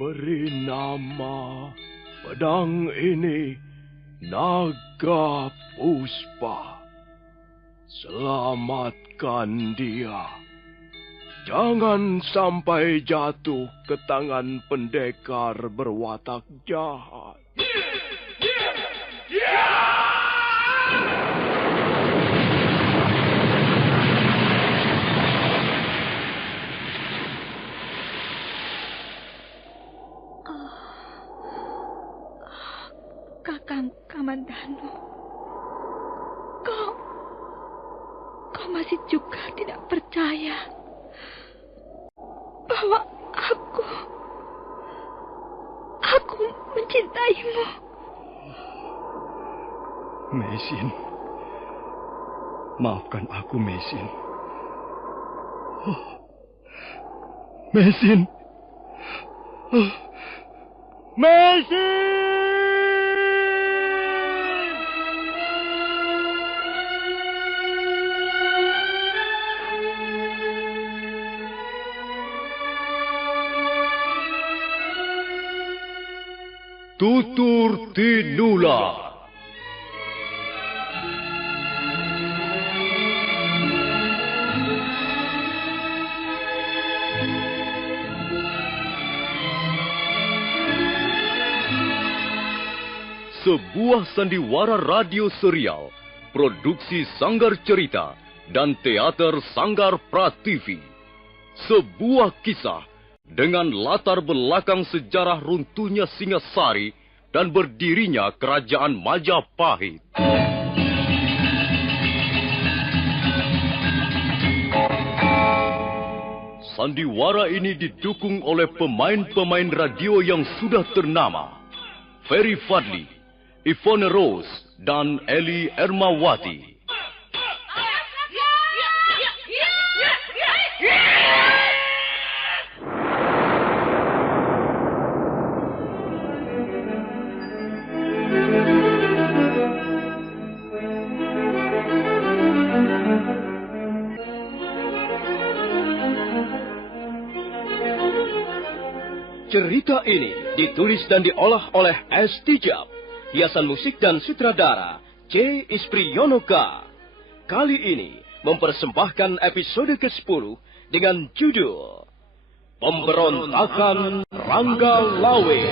Beri nama pedang ini Naga Puspa. Selamatkan dia. Jangan sampai jatuh ke tangan pendekar berwatak jahat. Kakang Kamandanu, kau masih juga tidak percaya bahwa aku mencintaimu. Mesin, maafkan aku, Mesin. Mesin. Mesin! Tutur Tinula. Sebuah sandiwara radio serial, produksi Sanggar Cerita dan Teater Sanggar Prativi. Sebuah kisah dengan latar belakang sejarah runtuhnya Singasari dan berdirinya Kerajaan Majapahit. Sandiwara ini didukung oleh pemain-pemain radio yang sudah ternama. Ferry Fadli, Ivone Rose, dan Eli Ermawati. Cerita ini ditulis dan diolah oleh S. Tijab. Hiasan musik dan sutradara C. Ispriyonoka. Kali ini mempersembahkan episode ke-10 dengan judul Pemberontakan Rangga Lawe.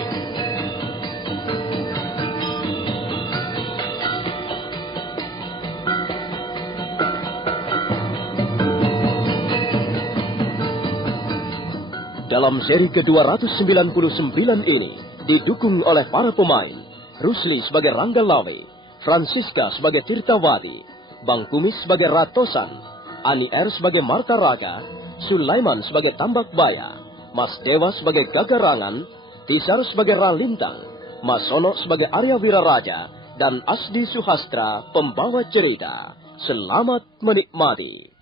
Dalam seri ke-299 ini didukung oleh para pemain Rusli sebagai Rangga Lawe, Francisca sebagai Tirtawati, Bang Kumis sebagai Ratosan, Ani R sebagai Marta Raga, Sulaiman sebagai Tambak Baya, Mas Dewa sebagai Gagarangan, Tisar sebagai Ralintang, Mas Sono sebagai Arya Wiraraja, dan Asdi Suhastra pembawa cerita. Selamat menikmati.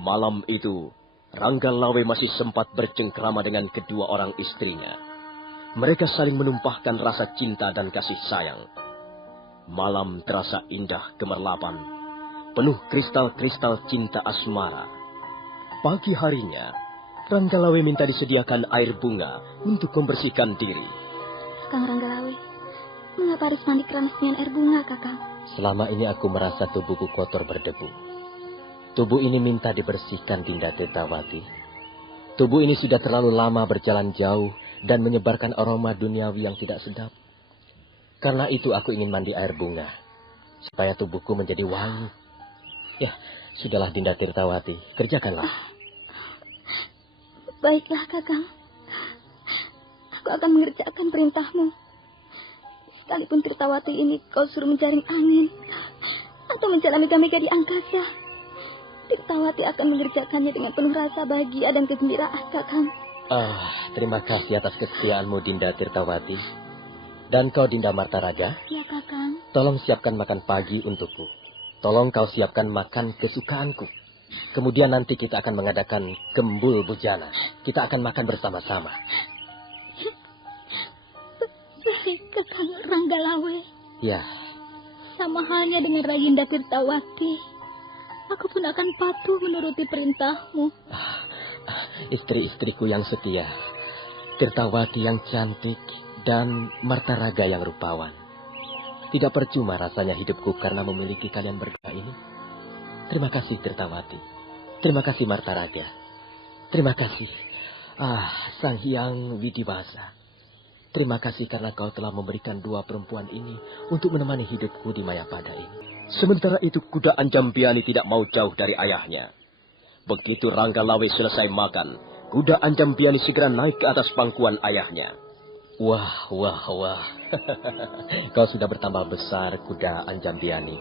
Malam itu, Rangga Lawe masih sempat bercengkrama dengan kedua orang istrinya. Mereka saling menumpahkan rasa cinta dan kasih sayang. Malam terasa indah gemerlapan, penuh kristal-kristal cinta asmara. Pagi harinya, Rangga Lawe minta disediakan air bunga untuk membersihkan diri. Kang Rangga Lawe, mengapa harus mandi keramas dengan air bunga, Kakang? Selama ini aku merasa tubuhku kotor berdebu. Tubuh ini minta dibersihkan, Dinda Tirtawati. Tubuh ini sudah terlalu lama berjalan jauh dan menyebarkan aroma duniawi yang tidak sedap. Karena itu aku ingin mandi air bunga, supaya tubuhku menjadi wangi. Ya, sudahlah Dinda Tirtawati, kerjakanlah. Baiklah, Kakang. Aku akan mengerjakan perintahmu. Sekalipun Tirtawati ini kau suruh menjaring angin atau menjalani mega di angkasa, Tirtawati akan mengerjakannya dengan penuh rasa bahagia dan kegembiraan, Kakang. Terima kasih atas kesetiaanmu, Dinda Tirtawati. Dan kau, Dinda Martaraga, Ya, Kakang. tolong siapkan makan pagi untukku. Tolong kau siapkan makan kesukaanku. Kemudian nanti kita akan mengadakan gembul bujana. Kita akan makan bersama-sama. Baik, Kakang Ranggalawe. Ya, Sama halnya dengan Raginda Tirtawati. Aku pun akan patuh menuruti perintahmu. istri-istriku yang setia. Tirtawati yang cantik dan Martaraga yang rupawan. Tidak percuma rasanya hidupku karena memiliki kalian berdua ini. Terima kasih Tirtawati. Terima kasih Martaraga. Terima kasih. Sang Hyang Widiwasa. Terima kasih karena kau telah memberikan dua perempuan ini untuk menemani hidupku di Mayapada ini. Sementara itu kuda Anjambiani tidak mau jauh dari ayahnya. Begitu Ranggalawe selesai makan, kuda Anjambiani segera naik ke atas pangkuan ayahnya. Wah. Kau sudah bertambah besar, kuda Anjambiani.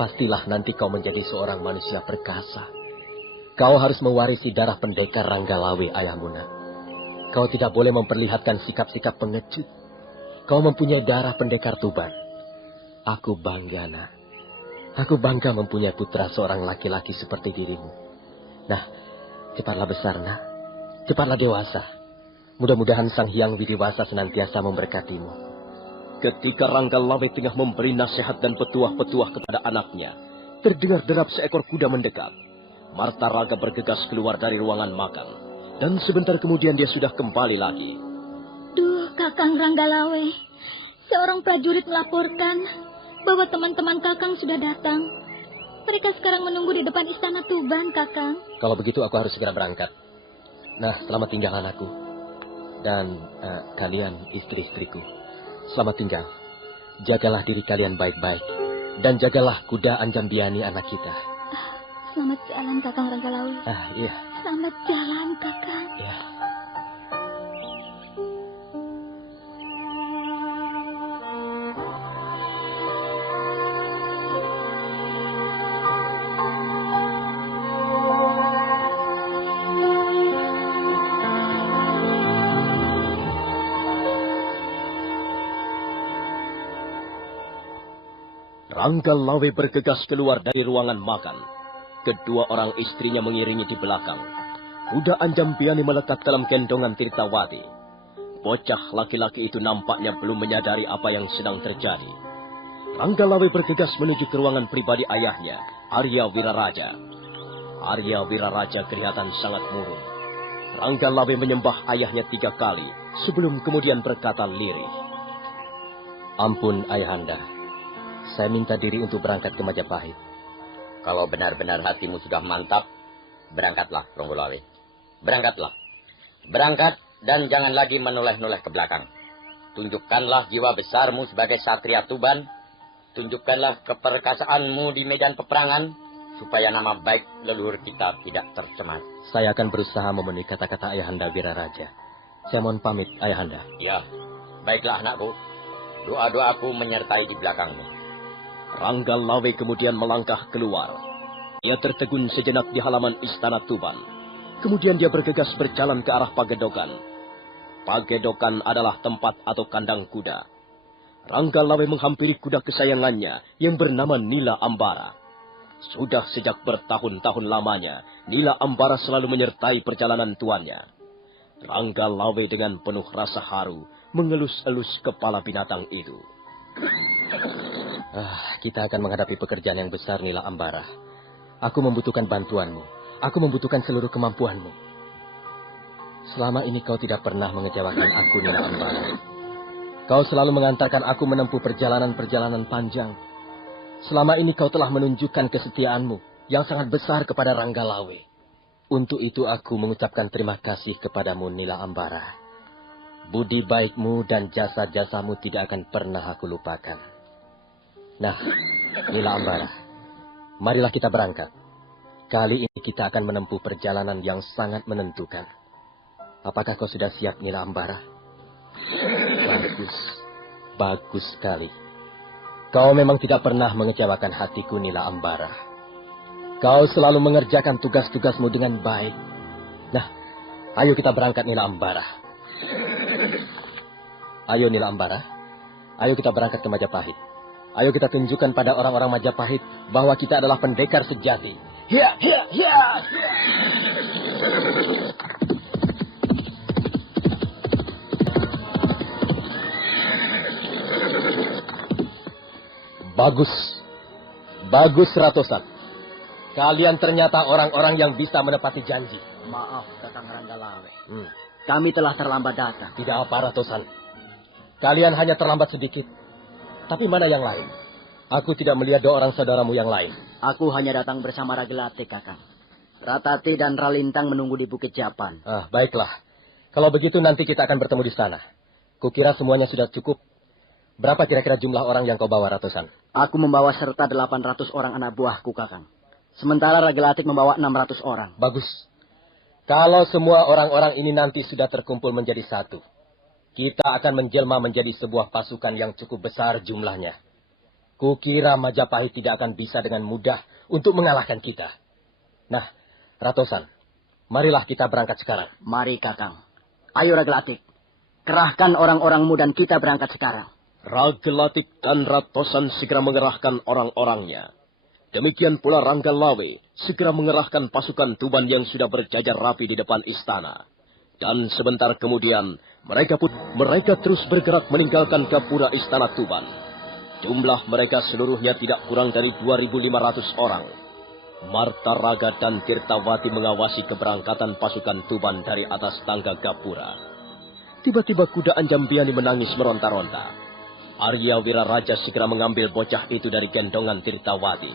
Pastilah nanti kau menjadi seorang manusia perkasa. Kau harus mewarisi darah pendekar Ranggalawe, ayahmu nak. Kau tidak boleh memperlihatkan sikap-sikap pengecut. Kau mempunyai darah pendekar Tuban. Aku bangga, nak. Aku bangga mempunyai putra seorang laki-laki seperti dirimu. Nah, cepatlah besar, nak. Cepatlah dewasa. Mudah-mudahan Sang Hyang Widiwasa senantiasa memberkatimu. Ketika Ranggalawe tengah memberi nasihat dan petuah-petuah kepada anaknya, terdengar derap seekor kuda mendekat. Martaraga bergegas keluar dari ruangan makan, dan sebentar kemudian dia sudah kembali lagi. Duh, Kakang Ranggalawe. Seorang prajurit melaporkan bahwa teman-teman Kakang sudah datang. Mereka sekarang menunggu di depan istana Tuban, Kakang. Kalau begitu aku harus segera berangkat. Nah, selamat tinggal anakku. Dan kalian istri-istriku. Selamat tinggal. Jagalah diri kalian baik-baik. Dan jagalah kuda Anjambiani anak kita. Selamat jalan, Kakang Ranggalawe. Iya. Selamat jalan, Kakang. Ya. Ranggalawe bergegas keluar dari ruangan makan. Kedua orang istrinya mengiringi di belakang. Kuda Anjambiani melekat dalam gendongan Tirtawati. Bocah laki-laki itu nampaknya belum menyadari apa yang sedang terjadi. Ranggalawe bergegas menuju ke ruangan pribadi ayahnya, Arya Wiraraja. Arya Wiraraja kelihatan sangat murung. Ranggalawe menyembah ayahnya 3 kali sebelum kemudian berkata lirih. Ampun, Ayahanda. Saya minta diri untuk berangkat ke Majapahit. Kalau benar-benar hatimu sudah mantap, berangkatlah, Ranggalawe. Berangkatlah. Berangkat dan jangan lagi menoleh-noleh ke belakang. Tunjukkanlah jiwa besarmu sebagai satria Tuban. Tunjukkanlah keperkasaanmu di medan peperangan, supaya nama baik leluhur kita tidak tercemar. Saya akan berusaha memenuhi kata-kata Ayahanda Wiraraja. Saya mohon pamit, Ayahanda. Ya, baiklah anakku. Doa-doaku menyertai di belakangmu. Ranggalawe kemudian melangkah keluar. Ia tertegun sejenak di halaman istana Tuban. Kemudian dia bergegas berjalan ke arah Pagedokan. Pagedokan adalah tempat atau kandang kuda. Ranggalawe menghampiri kuda kesayangannya yang bernama Nila Ambara. Sudah sejak bertahun-tahun lamanya, Nila Ambara selalu menyertai perjalanan tuannya. Ranggalawe dengan penuh rasa haru mengelus-elus kepala binatang itu. Kita akan menghadapi pekerjaan yang besar, Nila Ambara. Aku membutuhkan bantuanmu. Aku membutuhkan seluruh kemampuanmu. Selama ini kau tidak pernah mengecewakan aku, Nila Ambara. Kau selalu mengantarkan aku menempuh perjalanan-perjalanan panjang. Selama ini kau telah menunjukkan kesetiaanmu yang sangat besar kepada Ranggalawe. Untuk itu aku mengucapkan terima kasih kepadamu, Nila Ambara. Budi baikmu dan jasa-jasamu tidak akan pernah aku lupakan. Nah, Nila Ambara, marilah kita berangkat. Kali ini kita akan menempuh perjalanan yang sangat menentukan. Apakah kau sudah siap, Nila Ambara? Bagus. Bagus sekali. Kau memang tidak pernah mengecewakan hatiku, Nila Ambara. Kau selalu mengerjakan tugas-tugasmu dengan baik. Nah, ayo kita berangkat, Nila Ambara. Ayo, Nila Ambara. Ayo kita berangkat ke Majapahit. Ayo kita tunjukkan pada orang-orang Majapahit bahwa kita adalah pendekar sejati. Hiya, hiya, hiya. Bagus. Bagus, Ratosan. Kalian ternyata orang-orang yang bisa menepati janji. Maaf, Kakang Ranggalawe. Kami telah terlambat datang. Tidak apa, Ratosan. Kalian hanya terlambat sedikit. Tapi mana yang lain? Aku tidak melihat dua orang saudaramu yang lain. Aku hanya datang bersama Ragelate, Kakang. Ratati dan Ralintang menunggu di Bukit Japan. Baiklah. Kalau begitu nanti kita akan bertemu di sana. Kukira semuanya sudah cukup. Berapa kira-kira jumlah orang yang kau bawa, Ratosan? Aku membawa serta 800 orang anak buahku, Kakang. Sementara Ragelatik membawa 600 orang. Bagus. Kalau semua orang-orang ini nanti sudah terkumpul menjadi satu, kita akan menjelma menjadi sebuah pasukan yang cukup besar jumlahnya. Kukira Majapahit tidak akan bisa dengan mudah untuk mengalahkan kita. Nah, Ratosan, marilah kita berangkat sekarang. Mari, Kakang. Ayo, Ragelatik. Kerahkan orang-orangmu dan kita berangkat sekarang. Ragelatik dan Ratosan segera mengerahkan orang-orangnya. Demikian pula Ranggalawe segera mengerahkan pasukan Tuban yang sudah berjajar rapi di depan istana. Dan sebentar kemudian, mereka terus bergerak meninggalkan gapura istana Tuban. Jumlah mereka seluruhnya tidak kurang dari 2.500 orang. Marta Raga dan Tirtawati mengawasi keberangkatan pasukan Tuban dari atas tangga gapura. Tiba-tiba kuda Anjambiani menangis meronta-ronta. Arya Wiraraja segera mengambil bocah itu dari gendongan Tirtawati.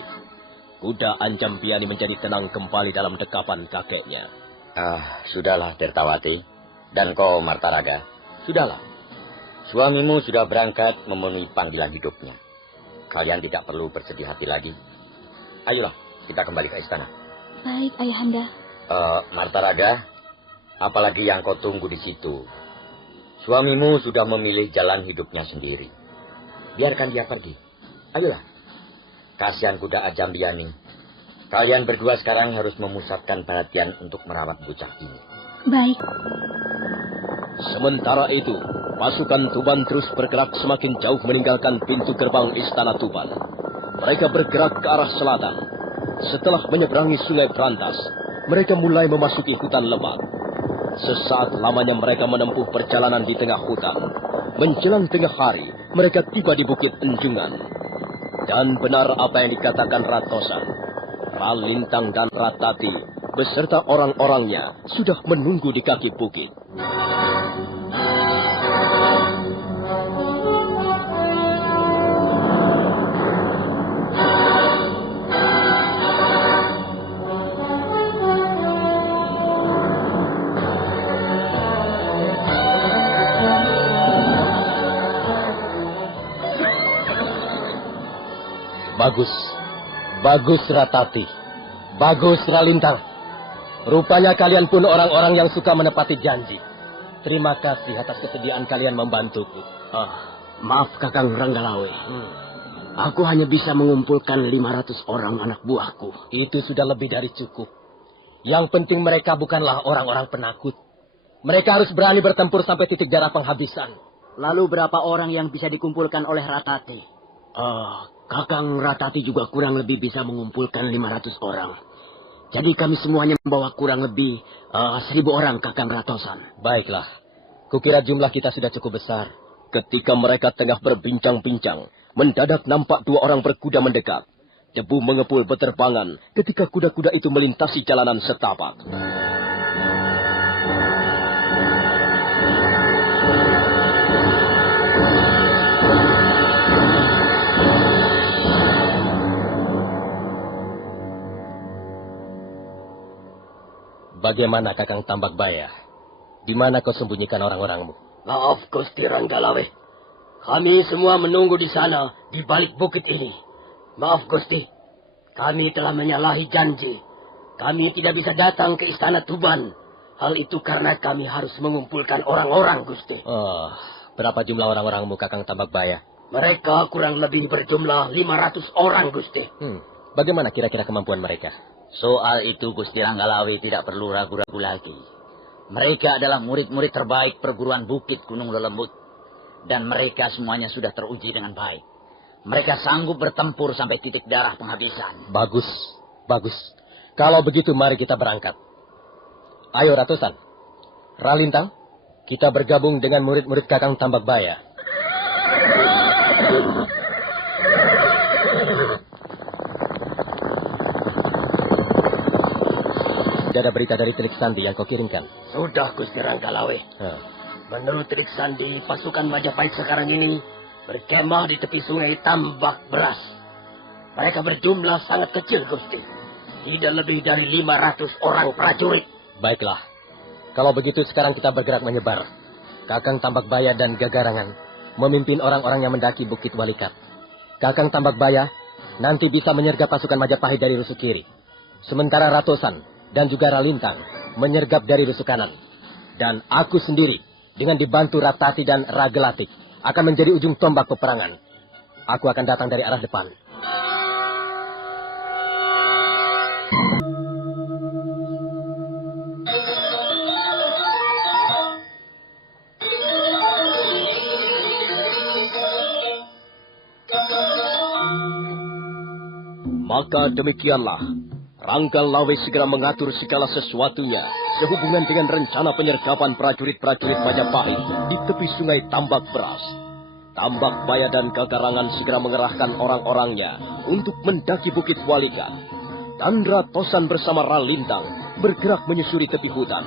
Kuda Anjambiani menjadi tenang kembali dalam dekapan kakeknya. Sudahlah, Tirtawati. Dan kau, Marta Raga. Sudahlah. Suamimu sudah berangkat memenuhi panggilan hidupnya. Kalian tidak perlu bersedih hati lagi. Ayolah, kita kembali ke istana. Baik, Ayahanda. Marta Raga, apalagi yang kau tunggu di situ? Suamimu sudah memilih jalan hidupnya sendiri. Biarkan dia pergi. Ayolah. Kasihan kuda Anjambiani. Kalian berdua sekarang harus memusatkan perhatian untuk merawat bocah ini. Baik. Sementara itu, pasukan Tuban terus bergerak semakin jauh meninggalkan pintu gerbang istana Tuban. Mereka bergerak ke arah selatan. Setelah menyeberangi sungai Brantas, mereka mulai memasuki hutan lebat. Sesaat lamanya mereka menempuh perjalanan di tengah hutan. Menjelang tengah hari, mereka tiba di Bukit Enjungan. Dan benar apa yang dikatakan Ratosan. Ralintang dan Ratati beserta orang-orangnya sudah menunggu di kaki bukit. Bagus. Bagus, Ratati. Bagus, Ralintang. Rupanya kalian pun orang-orang yang suka menepati janji. Terima kasih atas kesediaan kalian membantuku. Maaf, Kakang Ranggalawe. Aku hanya bisa mengumpulkan 500 orang anak buahku. Itu sudah lebih dari cukup. Yang penting mereka bukanlah orang-orang penakut. Mereka harus berani bertempur sampai titik darah penghabisan. Lalu berapa orang yang bisa dikumpulkan oleh Ratati? Kakang Ratati juga kurang lebih bisa mengumpulkan 500 orang. Jadi kami semuanya membawa kurang lebih 1.000 orang, Kakang Ratosan. Baiklah. Kukira jumlah kita sudah cukup besar. Ketika mereka tengah berbincang-bincang, mendadak nampak dua orang berkuda mendekat. Debu mengepul beterbangan ketika kuda-kuda itu melintasi jalanan setapak. Bagaimana, Kakang Tambak Baya? Di mana kau sembunyikan orang-orangmu? Maaf, Gusti Ranggalawe. Kami semua menunggu di sana, di balik bukit ini. Maaf, Gusti. Kami telah menyalahi janji. Kami tidak bisa datang ke istana Tuban. Hal itu karena kami harus mengumpulkan orang-orang, Gusti. Berapa jumlah orang-orangmu, Kakang Tambakbaya? Mereka kurang lebih berjumlah 500 orang, Gusti. Bagaimana kira-kira kemampuan mereka? Soal itu Gusti Ranggalawe tidak perlu ragu-ragu lagi. Mereka adalah murid-murid terbaik perguruan Bukit Gunung Lelembut. Dan mereka semuanya sudah teruji dengan baik. Mereka sanggup bertempur sampai titik darah penghabisan. Bagus, bagus. Kalau begitu mari kita berangkat. Ayo Ratusan, Ralintang, kita bergabung dengan murid-murid Kakang Tambakbaya. Tidak ada berita dari Telik Sandi yang kau kirimkan? Sudah, Gusti Ranggalawe. Menurut Telik Sandi, pasukan Majapahit sekarang ini berkemah di tepi sungai Tambak Beras. Mereka berjumlah sangat kecil, Gusti. Tidak lebih dari 500 orang prajurit. Baiklah. Kalau begitu sekarang kita bergerak menyebar. Kakang Tambakbaya dan Gagarangan memimpin orang-orang yang mendaki Bukit Walikat. Kakang Tambakbaya nanti bisa menyergap pasukan Majapahit dari rusuk kiri. Sementara Ratosan dan juga Ralintang menyergap dari rusuk kanan. Dan aku sendiri dengan dibantu Ratati dan Ragelatik akan menjadi ujung tombak peperangan. Aku akan datang dari arah depan. Maka demikianlah, Ranggalawe segera mengatur segala sesuatunya sehubungan dengan rencana penyergapan prajurit-prajurit Majapahit di tepi sungai Tambak Beras. Tambakbaya dan Gagarangan segera mengerahkan orang-orangnya untuk mendaki Bukit Walikat. Dan Ratosan bersama Ralintang bergerak menyusuri tepi hutan.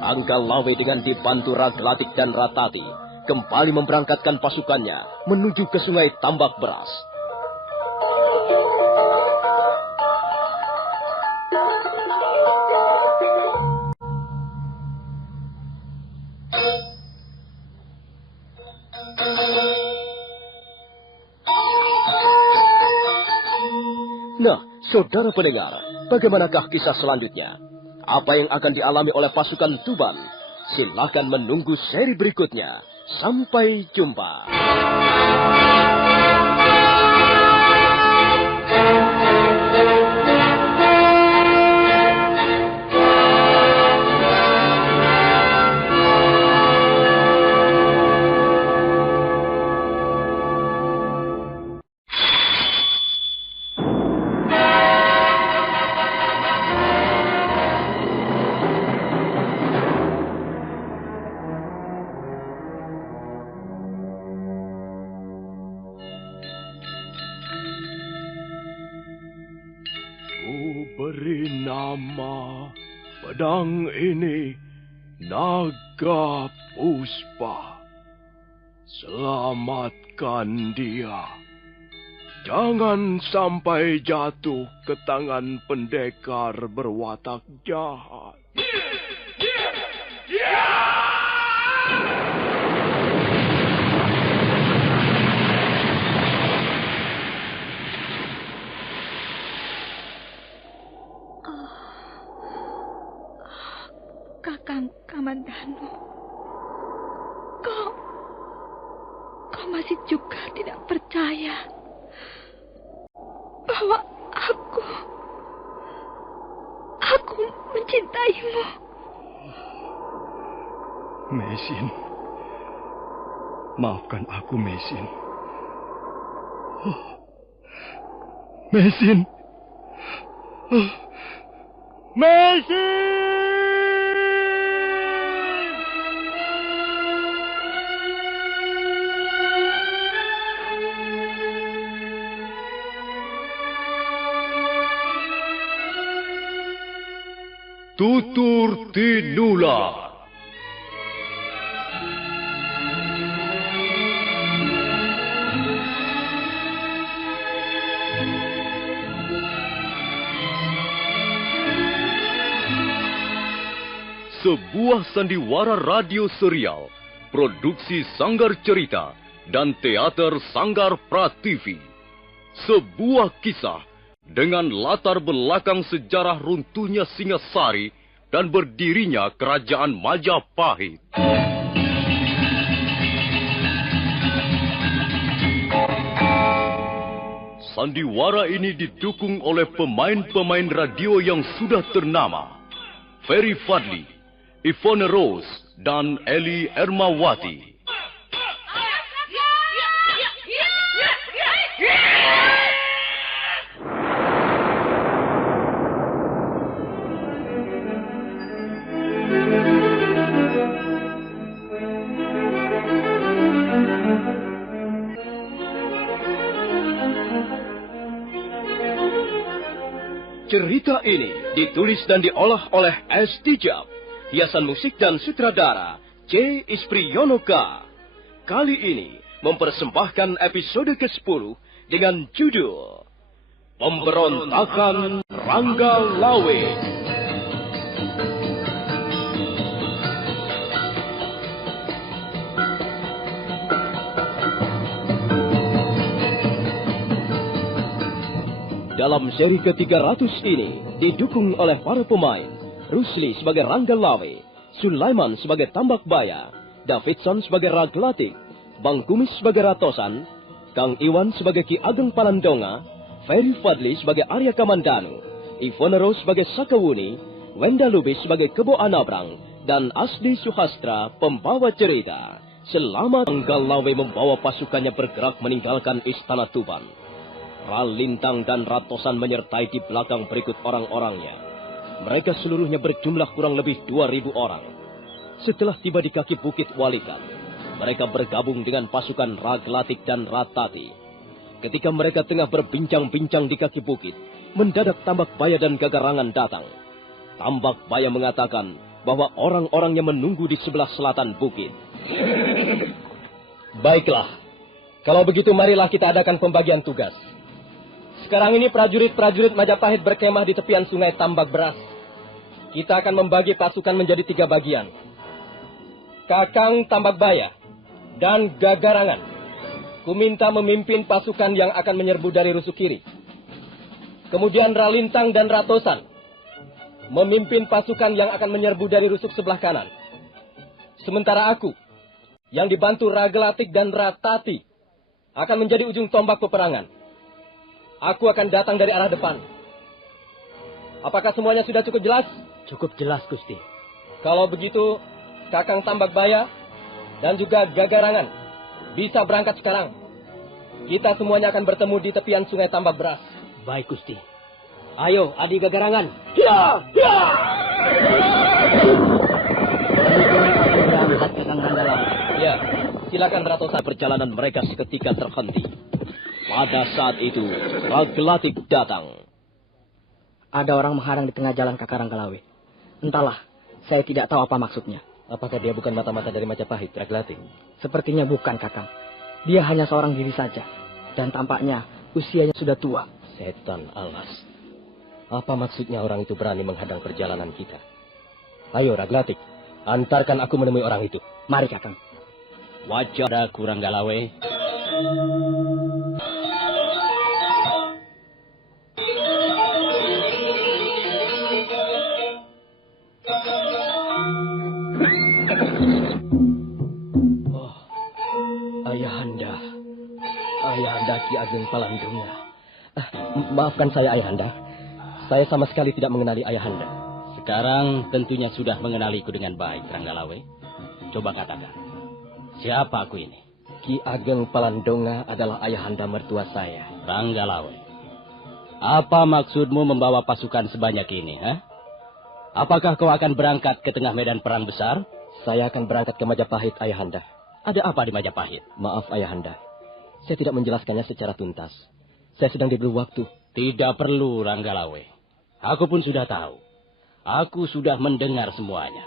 Ranggalawe dengan dibantu Ragelatik dan Ratati kembali memberangkatkan pasukannya menuju ke sungai Tambak Beras. Nah, saudara pendengar, bagaimanakah kisah selanjutnya? Apa yang akan dialami oleh pasukan Tuban? Silakan menunggu seri berikutnya. Sampai jumpa. Beri nama pedang ini Naga Puspa. Selamatkan dia. Jangan sampai jatuh ke tangan pendekar berwatak jahat. Kakang Kamandanu, kau masih juga tidak percaya bahwa aku mencintaimu. Mesin, maafkan aku, Mesin. Mesin. Mesin! Tutur Tinula. Sebuah sandiwara radio serial, produksi Sanggar Cerita dan Teater Sanggar Prativi. Sebuah kisah dengan latar belakang sejarah runtuhnya Singasari dan berdirinya Kerajaan Majapahit. Sandiwara ini didukung oleh pemain-pemain radio yang sudah ternama. Ferry Fadli, Ivone Rose, dan Eli Ermawati. Cerita ini ditulis dan diolah oleh S. Tijab, hiasan musik dan sutradara C. Ispriyonoka. Kali ini mempersembahkan episode ke-10 dengan judul Pemberontakan Ranggalawe. Dalam seri ke-300 ini didukung oleh para pemain Rusli sebagai Ranggalawe, Sulaiman sebagai Tambak Baya, Davidson sebagai Raglatik, Bang Kumis sebagai Ratosan, Kang Iwan sebagai Ki Ageng Palandonga, Ferry Fadli sebagai Arya Kamandanu, Ivone Rose sebagai Sakawuni, Wenda Lubis sebagai Kebo Anabrang, dan Asdi Suhastra pembawa cerita. Selama Ranggalawe membawa pasukannya bergerak meninggalkan Istana Tuban, Ralintang dan Ratosan menyertai di belakang berikut orang-orangnya. Mereka seluruhnya berjumlah kurang lebih 2.000 orang. Setelah tiba di kaki Bukit Walikan, mereka bergabung dengan pasukan Raglatik dan Ratati. Ketika mereka tengah berbincang-bincang di kaki bukit, mendadak Tambak Baya dan Gagarangan datang. Tambak Baya mengatakan bahwa orang-orangnya menunggu di sebelah selatan bukit. Baiklah, kalau begitu marilah kita adakan pembagian tugas. Sekarang ini prajurit-prajurit Majapahit berkemah di tepian sungai Tambak Beras. Kita akan membagi pasukan menjadi 3 bagian. Kakang Tambak Baya dan Gagarangan, kuminta memimpin pasukan yang akan menyerbu dari rusuk kiri. Kemudian Ralintang dan Ratosan memimpin pasukan yang akan menyerbu dari rusuk sebelah kanan. Sementara aku, yang dibantu Raglatik dan Ratati, akan menjadi ujung tombak peperangan. Aku akan datang dari arah depan. Apakah semuanya sudah cukup jelas? Cukup jelas, Gusti. Kalau begitu, Kakang Tambak Baya dan juga Gagarangan bisa berangkat sekarang. Kita semuanya akan bertemu di tepian sungai Tambak Beras. Baik, Gusti. Ayo, Adi Gagarangan. Ya, ya. Berangkat ke Kang Ranggalawe. Ya, silakan Ratosan. Perjalanan mereka seketika terhenti. Pada saat itu, Raglatik datang. Ada orang mengharang di tengah jalan Kakang Ranggalawe. Entahlah, saya tidak tahu apa maksudnya. Apakah dia bukan mata-mata dari Majapahit, Raglatik? Sepertinya bukan, Kakang. Dia hanya seorang diri saja. Dan tampaknya usianya sudah tua. Setan alas. Apa maksudnya orang itu berani menghadang perjalanan kita? Ayo, Raglatik, antarkan aku menemui orang itu. Mari, Kakang. Wajah Ranggalawe. Ayahanda Ki Ageng Palandonga. Maafkan saya, Ayahanda. Saya sama sekali tidak mengenali Ayahanda. Sekarang tentunya sudah mengenaliku dengan baik, Ranggalawe. Coba katakan, siapa aku ini? Ki Ageng Palandonga adalah Ayahanda mertua saya. Ranggalawe, apa maksudmu membawa pasukan sebanyak ini, ha? Apakah kau akan berangkat ke tengah medan perang besar? Saya akan berangkat ke Majapahit, Ayahanda. Ada apa di Majapahit? Maaf, Ayahanda. Saya tidak menjelaskannya secara tuntas. Saya sedang diberi waktu. Tidak perlu, Ranggalawe. Aku pun sudah tahu. Aku sudah mendengar semuanya.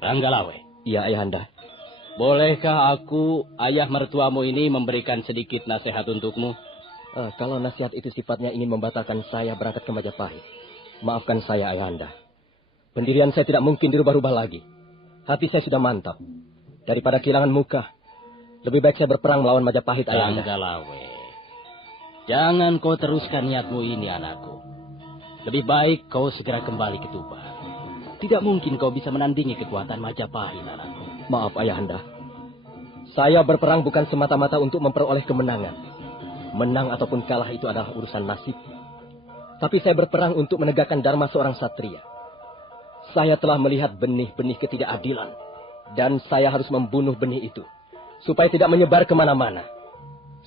Ranggalawe. Iya, Ayahanda. Bolehkah aku, ayah mertuamu ini, memberikan sedikit nasihat untukmu? Kalau nasihat itu sifatnya ingin membatalkan saya berangkat ke Majapahit, maafkan saya, Ayahanda. Pendirian saya tidak mungkin dirubah-rubah lagi. Hati saya sudah mantap. Daripada kehilangan muka, lebih baik saya berperang melawan Majapahit, Ayahanda. Ranggalawe, jangan kau teruskan niatmu ini, anakku. Lebih baik kau segera kembali ke Tuban. Tidak mungkin kau bisa menandingi kekuatan Majapahit, anakku. Maaf, Ayahanda. Saya berperang bukan semata-mata untuk memperoleh kemenangan. Menang ataupun kalah itu adalah urusan nasib. Tapi saya berperang untuk menegakkan dharma seorang satria. Saya telah melihat benih-benih ketidakadilan. Dan saya harus membunuh benih itu. Supaya tidak menyebar kemana-mana.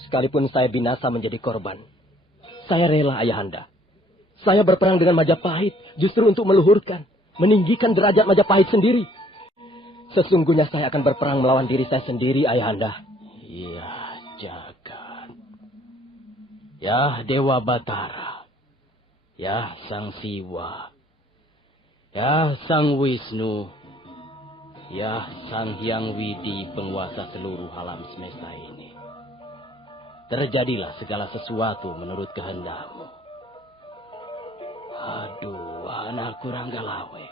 Sekalipun saya binasa menjadi korban. Saya rela, Ayahanda. Saya berperang dengan Majapahit justru untuk meluhurkan, meninggikan derajat Majapahit sendiri. Sesungguhnya saya akan berperang melawan diri saya sendiri, Ayahanda. Ya, Jagat. Ya, Dewa Batara. Ya, Sang Siwa. Ya, Sang Wisnu. Ya, Sang Hyang Widi, penguasa seluruh alam semesta ini. Terjadilah segala sesuatu menurut kehendak-Mu. Aduh, anakku Ranggalawe.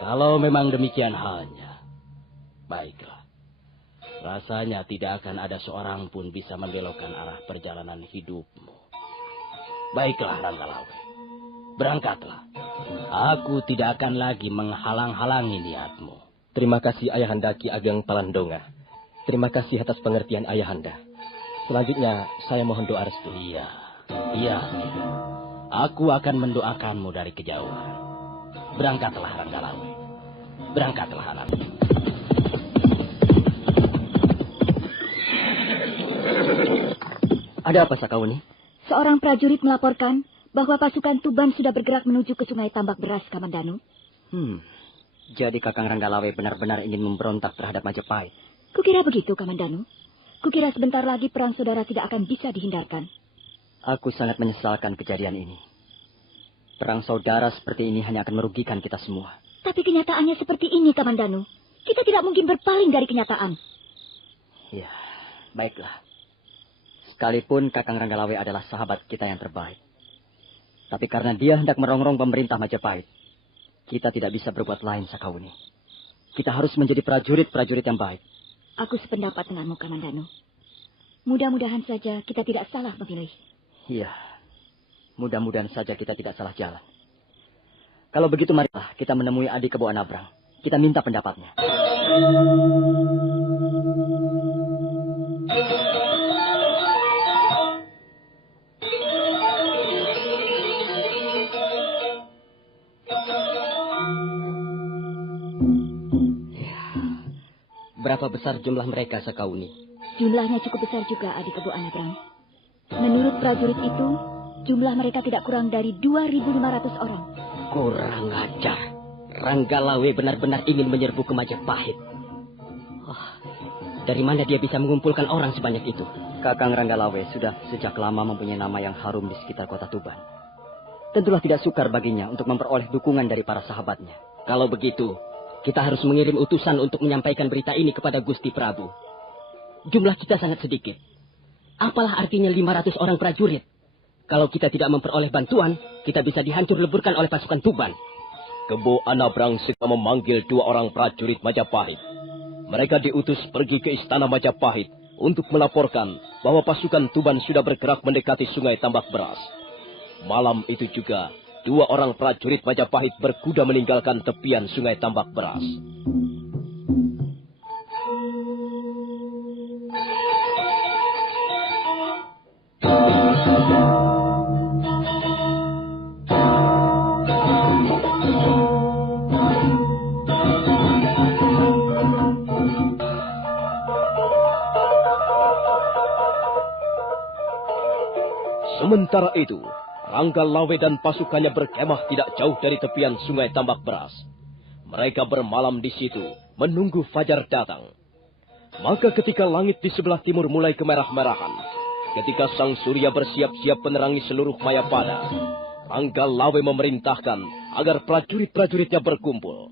Kalau memang demikian halnya, baiklah. Rasanya tidak akan ada seorang pun bisa membelokkan arah perjalanan hidupmu. Baiklah, Ranggalawe. Berangkatlah. Aku tidak akan lagi menghalang-halangi niatmu. Terima kasih, Ayahanda Ki Ageng Palandonga. Terima kasih atas pengertian Ayahanda. Selanjutnya, saya mohon doa restu. Iya. Aku akan mendoakanmu dari kejauhan. Berangkatlah, Ranggalawe. Berangkatlah, anak. Ada apa, Sakauni? Seorang prajurit melaporkan bahwa pasukan Tuban sudah bergerak menuju ke Sungai Tambak Beras, Kamandanu. Jadi Kakang Ranggalawe benar-benar ingin memberontak terhadap Majapahit. Kukira begitu, Kamandanu. Kukira sebentar lagi perang saudara tidak akan bisa dihindarkan. Aku sangat menyesalkan kejadian ini. Perang saudara seperti ini hanya akan merugikan kita semua. Tapi kenyataannya seperti ini, Kamandanu. Kita tidak mungkin berpaling dari kenyataan. Ya, baiklah. Sekalipun Kakang Ranggalawe adalah sahabat kita yang terbaik. Tapi karena dia hendak merongrong pemerintah Majapahit, kita tidak bisa berbuat lain, Sakauni. Kita harus menjadi prajurit-prajurit yang baik. Aku sependapat denganmu, Kamandanu. Mudah-mudahan saja kita tidak salah memilih. Iya, mudah-mudahan saja kita tidak salah jalan. Kalau begitu, marilah kita menemui Adi Kebo Anabrang. Kita minta pendapatnya. Berapa besar jumlah mereka, Sakauni? Jumlahnya cukup besar juga, Adi Kebo Anabrang. Menurut prajurit itu, jumlah mereka tidak kurang dari 2.500 orang. Kurang ajar. Ranggalawe benar-benar ingin menyerbu ke Majapahit. Dari mana dia bisa mengumpulkan orang sebanyak itu? Kakang Ranggalawe sudah sejak lama mempunyai nama yang harum di sekitar kota Tuban. Tentulah tidak sukar baginya untuk memperoleh dukungan dari para sahabatnya. Kalau begitu, kita harus mengirim utusan untuk menyampaikan berita ini kepada Gusti Prabu. Jumlah kita sangat sedikit. Apalah artinya 500 orang prajurit? Kalau kita tidak memperoleh bantuan, kita bisa dihancur leburkan oleh pasukan Tuban. Kebo Anabrang segera memanggil 2 orang prajurit Majapahit. Mereka diutus pergi ke istana Majapahit untuk melaporkan bahwa pasukan Tuban sudah bergerak mendekati Sungai Tambak Beras. Malam itu juga, 2 orang prajurit Majapahit berkuda meninggalkan tepian Sungai Tambak Beras. Sementara itu, Ranggalawe dan pasukannya berkemah tidak jauh dari tepian Sungai Tambak Beras. Mereka bermalam di situ, menunggu fajar datang. Maka ketika langit di sebelah timur mulai kemerah-merahan, ketika sang surya bersiap-siap menerangi seluruh Mayapada, Ranggalawe memerintahkan agar prajurit-prajuritnya berkumpul.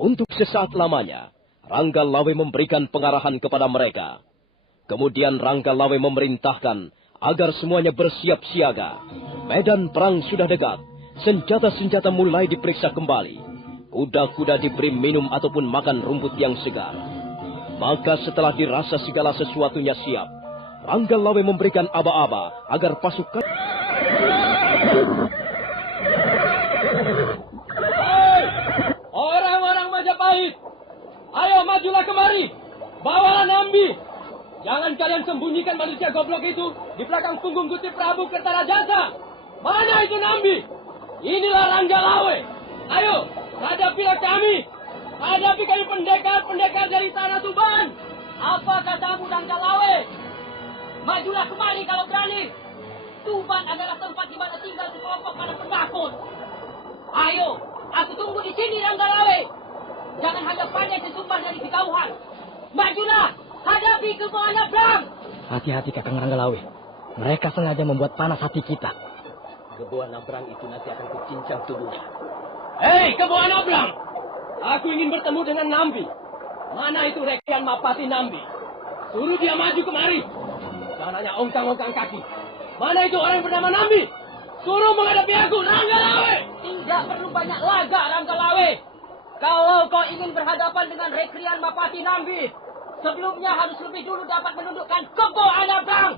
Untuk sesaat lamanya, Ranggalawe memberikan pengarahan kepada mereka. Kemudian Ranggalawe memerintahkan agar semuanya bersiap siaga. Medan perang sudah dekat. Senjata-senjata mulai diperiksa kembali. Kuda-kuda diberi minum ataupun makan rumput yang segar. Maka setelah dirasa segala sesuatunya siap, Ranggalawe memberikan aba-aba agar pasukan... Hai, orang-orang Majapahit, ayo majulah kemari. Bawalah Nambi. Jangan kalian sembunyikan manusia goblok itu di belakang punggung Gusti Prabu Kertarajasa. Mana itu Nambi? Inilah Ranggalawe. Ayo, hadapilah kami. Hadapi kami pendekar-pendekar dari tanah Tuban. Apa katamu, Ranggalawe? Majulah kemari kalau berani. Tuban adalah tempat di mana tinggal sekelompok para penakut. Ayo, aku tunggu di sini, Ranggalawe. Jangan hanya pandai sesumpah dari kejauhan. Majulah, hadapi Kebo Anabrang. Hati-hati Kakang Ranggalawe. Mereka sengaja membuat panas hati kita. Kebo Anabrang itu nanti akan kucincang tubuhnya. Hei, Kebo Anabrang! Aku ingin bertemu dengan Nambi. Mana itu Rekian Mapati Nambi? Suruh dia maju kemari. Jangan hanya ongkang-ongkang kaki. Mana itu orang yang bernama Nambi? Suruh menghadapi aku, Ranggalawe! Tidak perlu banyak laga, Ranggalawe. Kalau kau ingin berhadapan dengan Rekrian Mapati Nambi, sebelumnya harus lebih dulu dapat menundukkan Kebo Anabrang.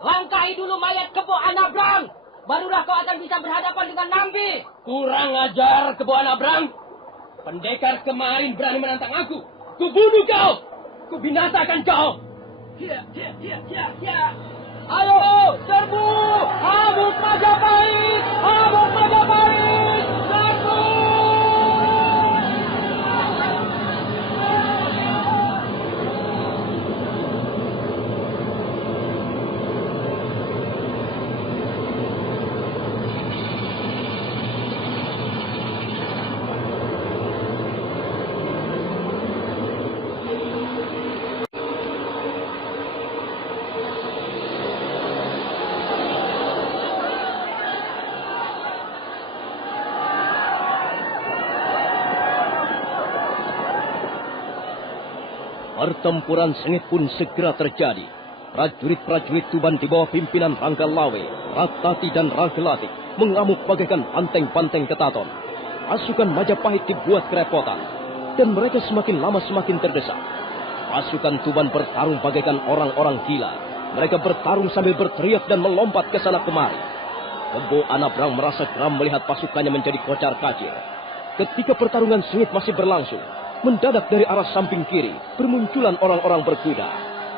Langkahi dulu mayat Kebo Anabrang. Barulah kau akan bisa berhadapan dengan Nambi. Kurang ajar, Kebo Anabrang. Pendekar kemarin berani menantang aku. Kubunuh kau. Kubinasakan kau. Ayo, serbu! Habuk Majapahit! Habuk Majapahit! Serbu! Pertempuran sengit pun segera terjadi. Prajurit-prajurit Tuban di bawah pimpinan Ranggalawe, Ratati dan Ragelatik mengamuk bagaikan banteng-banteng ketaton. Pasukan Majapahit dibuat kerepotan, dan mereka semakin lama semakin terdesak. Pasukan Tuban bertarung bagaikan orang-orang gila. Mereka bertarung sambil berteriak dan melompat ke sana kemari. Kebo Anabrang merasa geram melihat pasukannya menjadi kocar-kacir. Ketika pertarungan sengit masih berlangsung, mendadak dari arah samping kiri bermunculan orang-orang berkuda.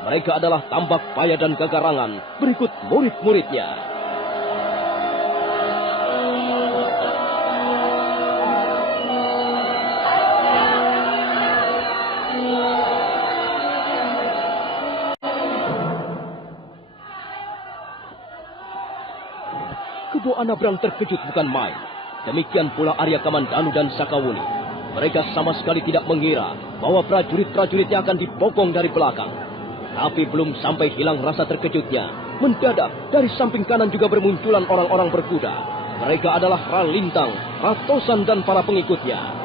Mereka adalah Tambak Paya dan Gagarangan berikut murid-muridnya. Kebo Anabrang terkejut bukan main. Demikian pula Arya Kamandanu dan Sakawuni. Mereka sama sekali tidak mengira bahwa prajurit-prajuritnya akan dipokong dari belakang. Tapi belum sampai hilang rasa terkejutnya, mendadak dari samping kanan juga bermunculan orang-orang berkuda. Mereka adalah Ralintang, Ratosan dan para pengikutnya.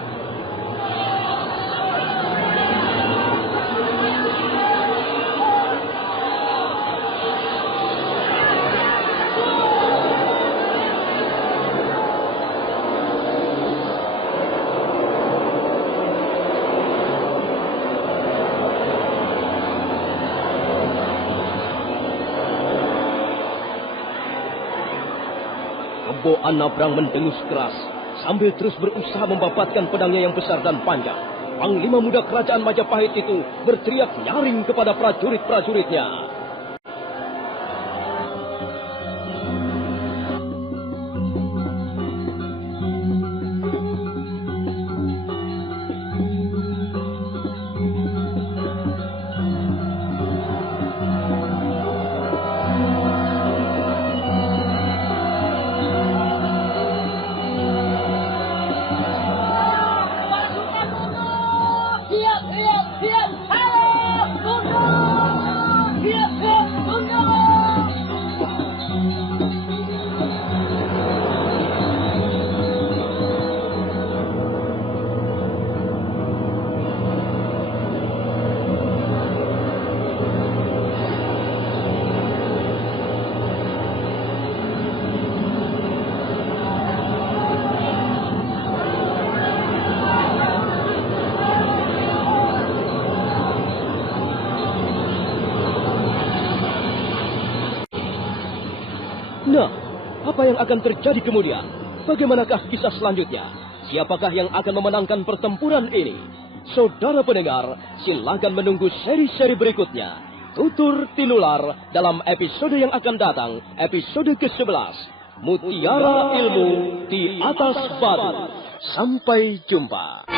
Kebo Anabrang mendengus keras, sambil terus berusaha membabatkan pedangnya yang besar dan panjang. Panglima muda kerajaan Majapahit itu berteriak nyaring kepada prajurit-prajuritnya. Nah, apa yang akan terjadi kemudian? Bagaimanakah kisah selanjutnya? Siapakah yang akan memenangkan pertempuran ini? Saudara pendengar, silakan menunggu seri-seri berikutnya. Tutur tinular dalam episode yang akan datang, episode ke-11. Mutiara Ilmu di Atas Batu. Sampai jumpa.